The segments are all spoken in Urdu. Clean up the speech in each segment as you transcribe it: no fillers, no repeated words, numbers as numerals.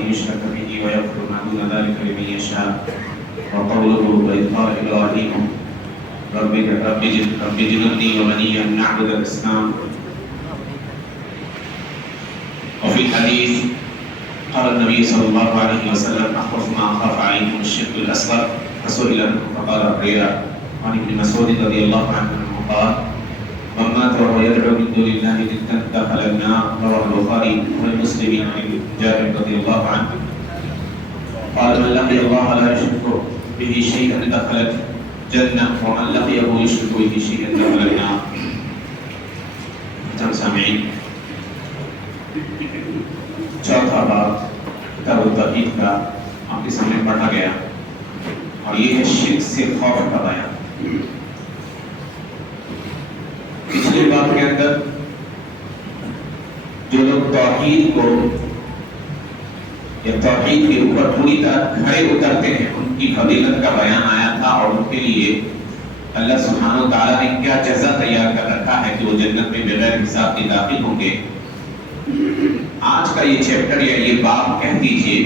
أن يشرك به ويغفر ما دون ذلك لمن يشاء وقوله وإذ قال إبراهيم رب اجعلني وبني أن نعبد الأصنام. وفي الحديث قال النبي صلى الله عليه وسلم أخوف ما أخاف عليكم الشرك الأصغر فسئل عنه فقال الرياء. وعن ابن مسعود رضي الله عنه قال من مات وهو يدعو من دون الله ندا دخل النار. رواه البخاري والمسلم عن جابر رضي الله عنه قال من لقي الله لا يشرك به شيئا دخل الجنة ومن لقيه يشرك به شيئا دخل النار. سامعین، چوتھا باب کتاب التوحید کا آپ کے سامنے پڑھا گیا اور یہ ہے شرک سے خوف کا بیان۔ پچھلے باب کے اندر جو لوگ توحید کو یا توحید کے اوپر پوری طرح کھڑے اترتے ہیں ان کی فضیلت کا بیان آیا تھا اور ان کے لیے اللہ سبحانہ و تعالیٰ نے کیا جزا تیار کر رکھا ہے کہ وہ جنت میں بغیر حساب کے داخل ہوں گے۔ آج کا یہ چیپٹر یا یہ باب کہہ دیجئے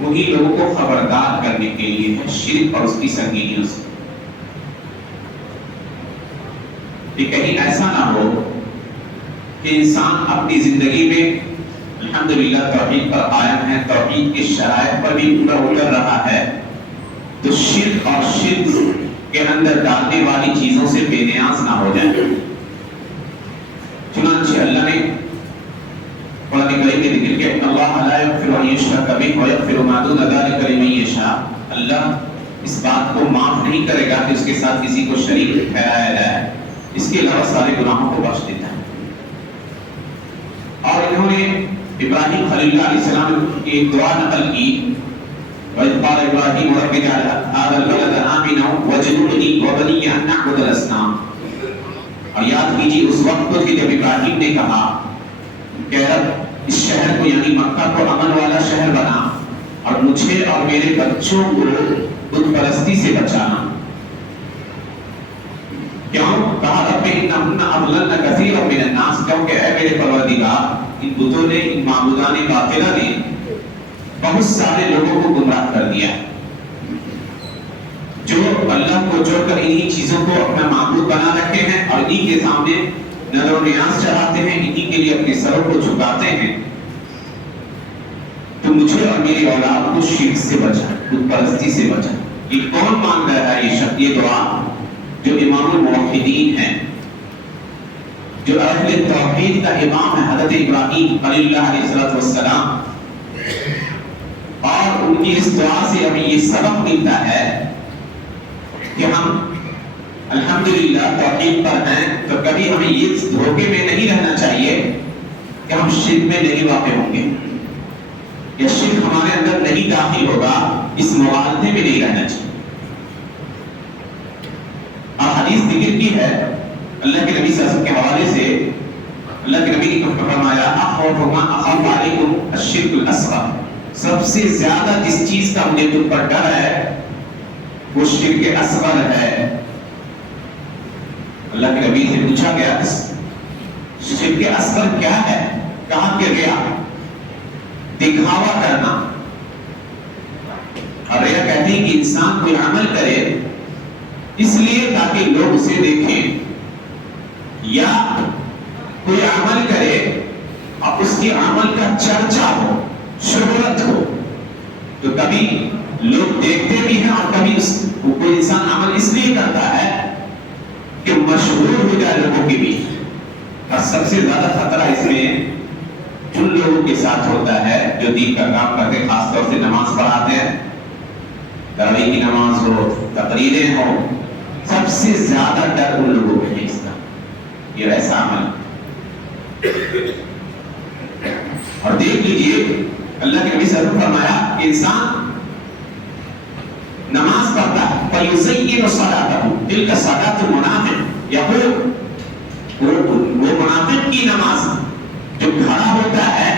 وہی لوگوں کو خبردار کرنے کے لیے ہے شرک اور اس کی سنگینیوں سے، کہ کہیں ایسا نہ ہو کہ انسان اپنی زندگی میں الحمدللہ توحید پر قائم ہے، توحید کی شرائط پر بھی پورا اتر رہا ہے، تو شرک اور شرک کے اندر ڈالنے والی چیزوں سے بے نیاز نہ ہو جائے۔ چنانچہ اللہ نے قرآن کریم میں ذکر کیا اللہ لا یغفر ان یشرک بہ ویغفر ما دون ذلک لمن یشاء۔ اللہ اس بات کو معاف نہیں کرے گا کہ اس کے ساتھ کسی کو شریک ٹھہرایا جائے، اس کے علاوہ سارے گناہوں کو بخش دیتا ہے۔ اور انہوں نے ابراہیم خلیل اللہ علیہ السلام کی ایک دعا نقل کی وَإِذْ قَالَ إِبْرَاهِيمُ رَبِّ اجْعَلْ هَٰذَا الْبَلَدَ آمِنًا وَاجْنُبْنِي وَبَنِيَّ أَن نَّعْبُدَ الْأَصْنَامَ۔ اور یاد کیجیے اس وقت کو جب ابراہیم نے کہا کہ رب اس شہر کو یعنی مکہ کو امن والا شہر بنا اور مجھے اور میرے بچوں کو بت پرستی سے بچانا۔ کیوں؟ کہا رب انہن اضللن کثیرا من الناس، کیونکہ اے میرے پروردگار ان بتوں نے، ان معبودان باطلہ نے بہت سارے لوگوں کو گمراہ کر دیا، جو اللہ کو چھوڑ کر انہی چیزوں کو اپنا معبود بنا رکھے ہیں اور انہی کے سامنے نظر و نیاز چڑھاتے ہیں، انہی کے لیے اپنے سروں کو جھکاتے ہیں۔ تو مجھے اور میری اولاد کو شرک سے بچا، بت پرستی سے بچا۔ یہ کون مانگ رہا ہے یہ شخص یہ دعا؟ جو امام الموحدین ہیں، جو اہل توحید کا امام ہے حضرت ابراہیم خلیل اللہ علیہ السلام۔ اور ان کی اس دعا سے ہمیں یہ سبق ملتا ہے کہ ہم الحمدللہ توحید پر ہیں، تو کبھی ہمیں یہ دھوکے میں نہیں رہنا چاہیے کہ ہم شرک میں نہیں واقع ہوں گے یا شرک ہمارے اندر نہیں داخل ہوگا، اس موالدے میں نہیں رہنا چاہیے۔ اور حدیث ذکر کی ہے اللہ کے نبی صلی اللہ علیہ وسلم کے حوالے سے، اللہ کے نبی نے فرمایا اخوف ما اخاف علیکم الشرک الاصغر، سب سے زیادہ جس چیز کا مجھے تم پر ڈر ہے وہ شرک اصغر ہے۔ اللہ کے نبی سے پوچھا گیا شرک اصغر کیا ہے؟ کہا کہ ریا، دکھاوا کرنا۔ اور ریا کہتی ہے کہ انسان کوئی عمل کرے اس لیے تاکہ لوگ اسے دیکھیں، یا کوئی عمل کرے اور اس کے عمل کا چرچا ہو، شہرت ہو، تو کبھی لوگ دیکھتے بھی ہیں اور کبھی کوئی انسان عمل اس لیے کرتا ہے کہ مشہور ہو جائے لوگوں کے بیچ۔ اور سب سے زیادہ خطرہ اس میں ان لوگوں کے ساتھ ہوتا ہے جو دین کا کام کرتے ہیں، خاص طور سے نماز پڑھاتے ہیں، تراویح کی نماز ہو، تقریریں ہو، سب سے زیادہ ڈر ان لوگوں میں ہے اس کا، یہ ایسا عمل۔ اور دیکھ لیجئے اللہ کے نبی صلی اللہ علیہ وسلم فرمایا کہ انسان نماز پڑھتا ہے فَيُزَيِّنُ صَلَاتَهُ تِلْكَ صَلَاةُ الْمُنَافِقِ، یقول وہ منافق کی نماز جو کھڑا ہوتا ہے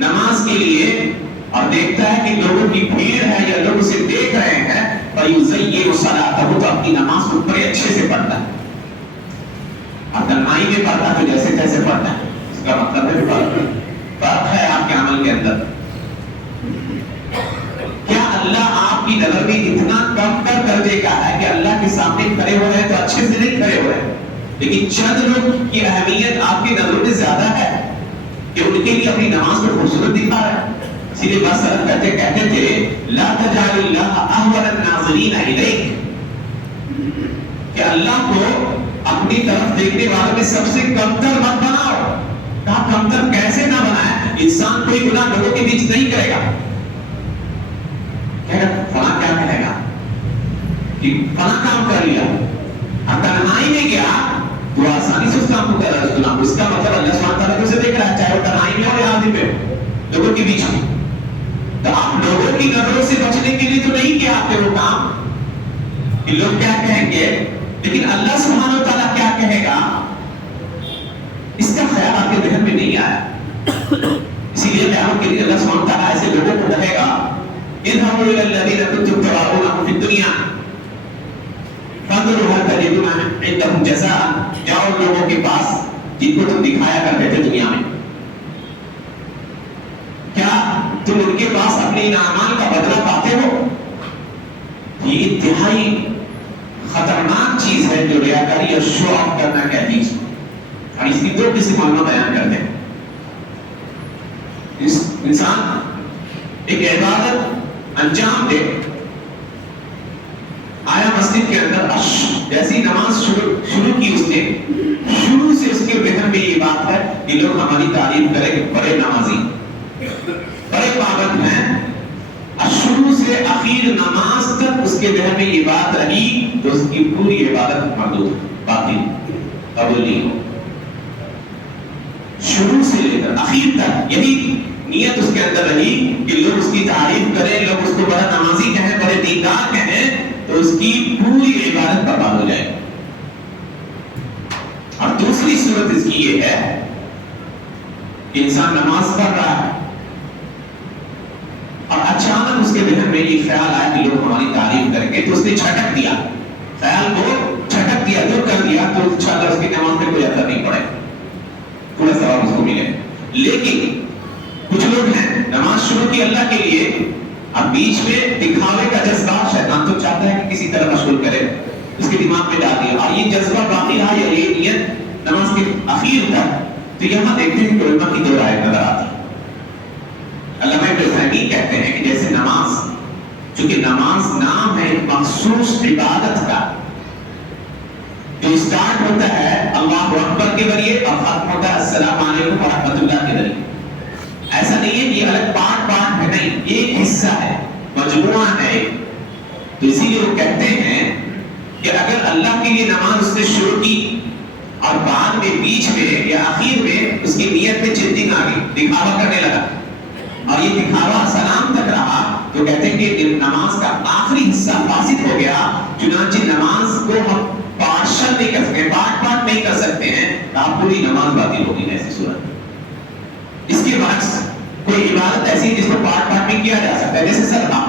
نماز کے لیے اور دیکھتا ہے کہ لوگوں کی بھیڑ ہے یا لوگ اسے دیکھ رہے ہیں، فَيُزَيِّنُ صَلَاتَهُ تو اپنی نماز کو بڑے اچھے سے پڑھتا ہے۔ اب تنہائی میں پڑھتا تو جیسے تیسے پڑھتا ہے، اس کا مطلب ہے فرق ہے آپ کے عمل کے اندر۔ کیا اللہ آپ کی نظر میں اتنا کم تر درجے کا ہے کہ اللہ کے سامنے کھڑے ہو رہے ہیں تو اچھے سے نہیں کھڑے ہو رہے، لیکن چند لوگ کی اہمیت آپ کی نظروں میں زیادہ ہے کہ ان کے لیے اپنی نماز کو خوبصورت دکھا رہا ہے؟ اسی لیے بس سلف کہتے تھے لا تجعل اللہ احول الناظرین الیک، کہ اللہ کو اپنی طرف دیکھنے والوں میں سب سے کمتر مت بناؤ۔ کہا کمتر کیسے نہ بنائے؟ انسان کوئی گناہ لوگوں کے بیچ نہیں کرے گا، کہے گا فلاں کیا کہے گا کہ فلاں کام کر لیا، اب تنہائی میں گیا تو آسانی سے اس کام کو کر رہا ہے، اس کا مطلب اللہ سبحانہ تعالیٰ کو اسے دیکھ رہا ہے، چاہے وہ تنہائی میں ہو یا آدمی میں ہو، لوگوں کے بیچ میں۔ تو آپ لوگوں کی نظروں سے بچنے کے لیے تو نہیں کیا آپ نے وہ کام کہ لوگ کیا کہیں گے، لیکن اللہ سبحانہ تعالیٰ کیا کہے گا اس کا خیال آپ کے ذہن میں نہیں آیا۔ اسی لیے قیامت کے لیے اللہ سبحانہ تعالیٰ ایسے لوگوں کو کہے گا اذهبوا الى الذين كنتم تراؤونهم في الدنيا فانظروا هل تجدون عندهم جزاء، جاؤ لوگوں کے پاس جن کو تم دکھایا کرتے تھے دنیا میں، کیا تم ان کے پاس اپنے ان اعمال کا بدلہ پاتے ہو؟ یہ انتہائی خطرناک چیز ہے جو ریاکاری اور شو آف کرنا کہتی ہے، اور اس کی دو قسم علماء بیان کرتے ہیں۔ انسان ایک عبادت انجام دے، آیا مسجد کے اندر جیسی نماز شروع کی اس نے، شروع سے اس کے ذہن میں یہ بات ہے کہ لوگ ہماری تعریف کریں کہ بڑے نمازی، بڑے پابند ہیں، شروع سے اخیر نماز تک اس کے ذہن میں یہ بات رہی تو اس کی پوری عبادت مردود باطل قبول نہیں ہو۔ شروع سے لے کر اخیر تک یہی نیت اس کے اندر رہی کہ لوگ اس کی تعریف کریں، لوگ اس کو بڑا نمازی کہیں، بڑے دیندار کہیں، تو اس کی پوری عبادت برباد ہو جائے۔ اور دوسری صورت اس کی یہ ہے کہ انسان نماز پڑھ رہا ہے اور اچانک اس کے ذہن میں یہ خیال آیا کہ لوگ ہماری تعریف کریں گے، تو اس نے جھٹک دیا، خیال کو جھٹک دیا، دور کر دیا، تو انشاءاللہ اس کی نماز پہ کوئی اثر نہیں پڑے، تھوڑا ثواب اس کو ملے۔ لیکن کچھ لوگ ہیں نماز شروع کی اللہ کے لیے، اب بیچ میں دکھاوے کا جذبہ شیطان تو چاہتا ہے کہ کسی طرح مشغول کرے، اس کے دماغ میں ڈال دیا، اور یہ جذبہ باقی رہا یا یہ نیت نماز کے اخیر تک۔ تو یہاں دیکھتے ہیں کہ علماء کی دو رائے نظر آتی ہے۔ علامہ ابن عثیمین کہتے ہیں کہ جیسے نماز، چونکہ نماز نام ہے ایک مخصوص عبادت کا جو اسٹارٹ ہوتا ہے اللہ اکبر کے ذریعے اور ختم ہوتا ہے السلام علیکم ورحمۃ اللہ کے ذریعے، ایسا نہیں ہے کہ الگ پارٹ ہے، نہیں، ایک حصہ ہے، مجموعہ ہے۔ تو اسی لیے وہ کہتے ہیں کہ اگر اللہ کے لیے نماز اس نے شروع کی اور بعد میں بیچ میں یا آخر میں اس کی نیت میں چینجنگ آ گئی، دکھاوا کرنے لگا اور یہ دکھاوا سلام تک رہا، تو کہتے ہیں کہ نماز کا آخری حصہ فاسد ہو گیا۔ چنانچہ نماز کو ہم پارشل نہیں کر سکتے، پارٹ نہیں کر سکتے ہیں، آپ پوری نماز باطل ہوگی ایسی صورت۔ اس کے بعد کوئی عبادت ایسی ہے جس کو پارٹ میں کیا جا سکتا ہے، جیسے صدقہ،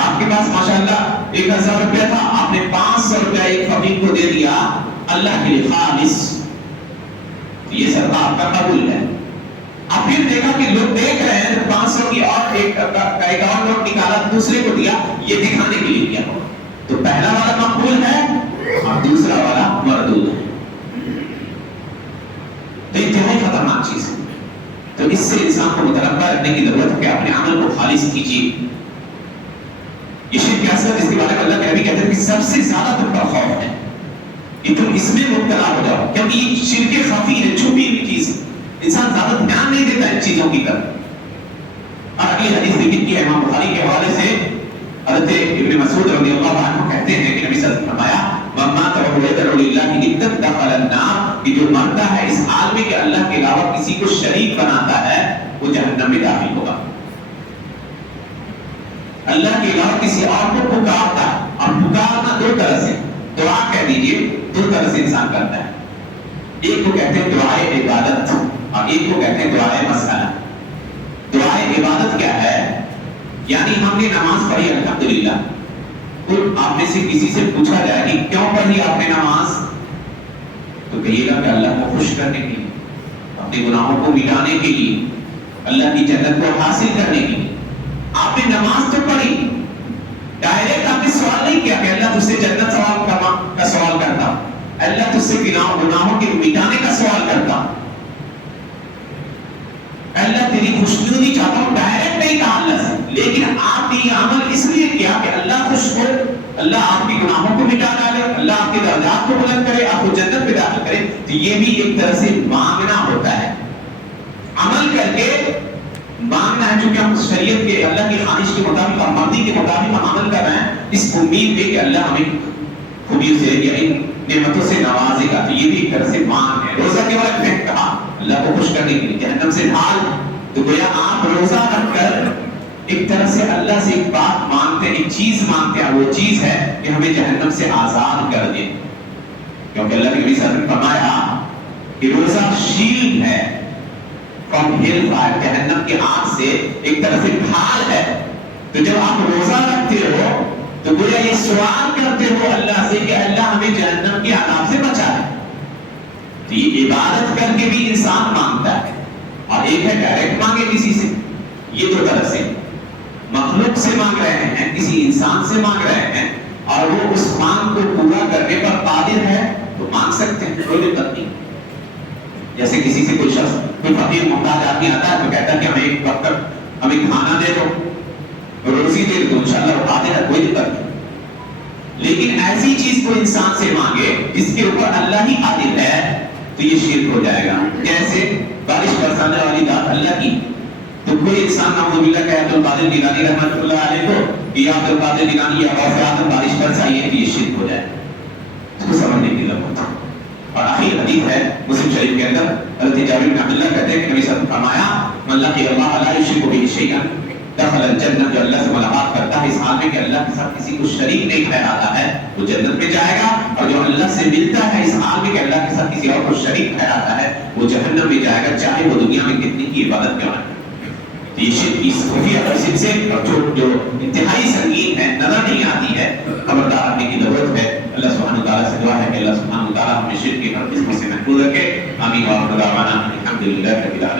آپ کے پاس ماشاءاللہ 1000 روپیہ تھا، آپ نے 500 روپیہ ایک فقیر کو دے دیا اللہ کے لیے خالص، یہ صدقہ آپ کا قبول ہے۔ اب پھر دیکھا کہ لوگ دیکھ رہے ہیں، 500 کی اور ایک اور نوٹ نکالا دوسرے کو دیا، یہ دکھانے کے لیے دیا، تو پہلا والا مقبول ہے اور دوسرا والا مردود ہے۔ تو انتہائی خطرناک چیز ہے۔ تو اس سے انسان کو متنبہ رکھنے کی ضرورت ہے کہ اپنے عمل کو خالص کیجیے۔ یہ شرک اصغر جس کے بارے میں اللہ کے نبی کہتے ہیں کہ سب سے زیادہ تم پر خوف ہے کہ تم اس میں مبتلا ہو جاؤ، کیونکہ یہ شرک خفی ہے، چھپی ہوئی چیز ہے، انسان زیادہ دھیان نہیں دیتا ان چیزوں کی طرف۔ اور اگلی حدیث ذکر کی ہے امام بخاری کے حوالے سے، حضرت ابن مسعود رضی اللہ عنہ کہتے ہیں کہ نبی صلی اللہ علیہ وسلم نے فرمایا من مات وهو يدعو لله ندا دخل النار، کہ جو مرتا ہے اس حال میں کہ اللہ کے علاوہ کسی کو شریک بناتا ہے وہ جہنم میں داخل ہوگا۔ اللہ کے علاوہ کسی اور کو پکارتا ہے، اور پکارنا دو طرح سے، دعا کہہ دیجئے، دو طرح سے انسان کرتا ہے، ایک کو کہتے ہیں دعائے عبادت اور ایک کو کہتے ہیں دعائے مسئلہ۔ دعائے عبادت کیا ہے؟ یعنی ہم نے نماز پڑھی الحمدللہ، آپ میں سے کسی سے پوچھا جائے کہ کیوں پڑھی آپ نے نماز، تو کہیے گا کہ اللہ کو خوش کرنے کے لیے، اپنے گناہوں کو مٹانے کے لیے، اللہ کی جنت کو حاصل کرنے کے لیے۔ آپ نے نماز تو پڑھی، ڈائریکٹ آپ نے سوال نہیں کیا کہ اللہ تجھ سے جنت کا سوال کرتا، اللہ تجھ سے گناہوں کے مٹانے کا سوال کرتا، اللہ تیری خوشنودی چاہتا ہوں، ڈائریکٹ نہیں کہا اللہ سے، لیکن آپ نے یہ عمل اس لیے کیا کہ اللہ خوش ہو، اللہ آپ کی گناہوں کو مٹا ڈالے، اللہ آپ کے درجات کو بلند کرے، آپ کو جنت میں داخل کرے۔ تو یہ بھی ایک طرح سے مانگنا ہوتا ہے، عمل کر کے مانگنا ہے، چونکہ ہم شریعت کے اللہ کی خواہش کے مطابق اور مرضی کے مطابق ہم عمل کر رہے ہیں اس امید میں کہ اللہ ہمیں خوبیوں سے یا ان نعمتوں سے نوازے گا۔ تو یہ بھی ایک طرح سے مانگ ہے۔ روزہ کے وقت میں کہا اللہ کو خوش کرنے کے لیے جہنم سے ڈھال، تو گویا آپ روزہ رکھ کر ایک طرح سے اللہ سے ایک بات مانگتے ہیں، ایک چیز مانگتے ہیں، وہ چیز ہے کہ ہمیں جہنم سے آزاد کر دے، کیونکہ اللہ کے نبی صلی اللہ علیہ وسلم نے فرمایا کہ روزہ شیلڈ ہے فرام ہیل فائر، جہنم کی آگ سے ایک طرح سے ڈھال ہے۔ تو جب آپ روزہ رکھتے ہو تو گویا یہ سوال کرتے ہو اللہ سے کہ اللہ ہمیں جہنم کے عذاب سے بچا ہے۔ تو یہ عبادت کر کے بھی انسان مانگتا ہے، اور ایک ہے ڈائریکٹ مانگے کسی سے، یہ دو طرح سے مخلوق سے مانگ رہے ہیں، کسی انسان سے مانگ رہے ہیں، اور وہ اس مانگ کو پورا کرنے پر قادر ہے تو مانگ سکتے ہیں، کوئی دقت نہیں۔ جیسے کسی سے کوئی شخص، کوئی فقیر محتاج آدمی آتا ہے تو کہتا ہے کہ ہمیں ایک وقت ہمیں کھانا دے دو، روزی دے دو، انشاءاللہ وہ قادر ہے، کوئی دقت نہیں۔ لیکن ایسی چیز کو انسان سے مانگے جس کے اوپر اللہ ہی قادر ہے تو یہ شرک ہو جائے گا۔ جیسے بارش برسانے والی ذات اللہ کی، تو کوئی انسان نعوذ باللہ کہ عبد القادر گیلانی رحمۃ اللہ علیہ کو کہ عبد القادر گیلانی یا غوث اعظم بارش برسائیے، تو یہ شرک ہو جائے، اس کو سمجھنے کی ضرورت ہے۔ اور آخری حدیث ہے مسلم شریف کے اندر، حضرت جابر بن عبداللہ کہتے ہیں کہ نبی صلی اللہ علیہ وسلم فرمایا من لقی اللہ لا یشرک بہ شیئا دخل الجنہ، جو اللہ سے ملاقات کرتا ہے اس حال میں کہ اللہ کے ساتھ کسی کو شریک نہیں ٹھہراتا ہے وہ جنت میں جائے گا، اور جو اللہ سے ملتا ہے اس حال میں کہ اللہ کے ساتھ کسی اور کو شریک ٹھہراتا ہے وہ جہنم میں جائے گا، چاہے وہ دنیا میں کتنی کی عبادت کیوں نہ۔ یہ شرک کی خفیہ قسم سے جو انتہائی سنگین ہے، نظر نہیں آتی ہے، خبردار رہنے کی ضرورت ہے۔ اللہ سبحانہ وتعالیٰ سے دعا ہے کہ اللہ سبحانہ وتعالیٰ ہمیں شرک کے ہر قسم سے محفوظ رکھے۔ آمین۔ وآخر دعوانا الحمد للہ رب العالمین۔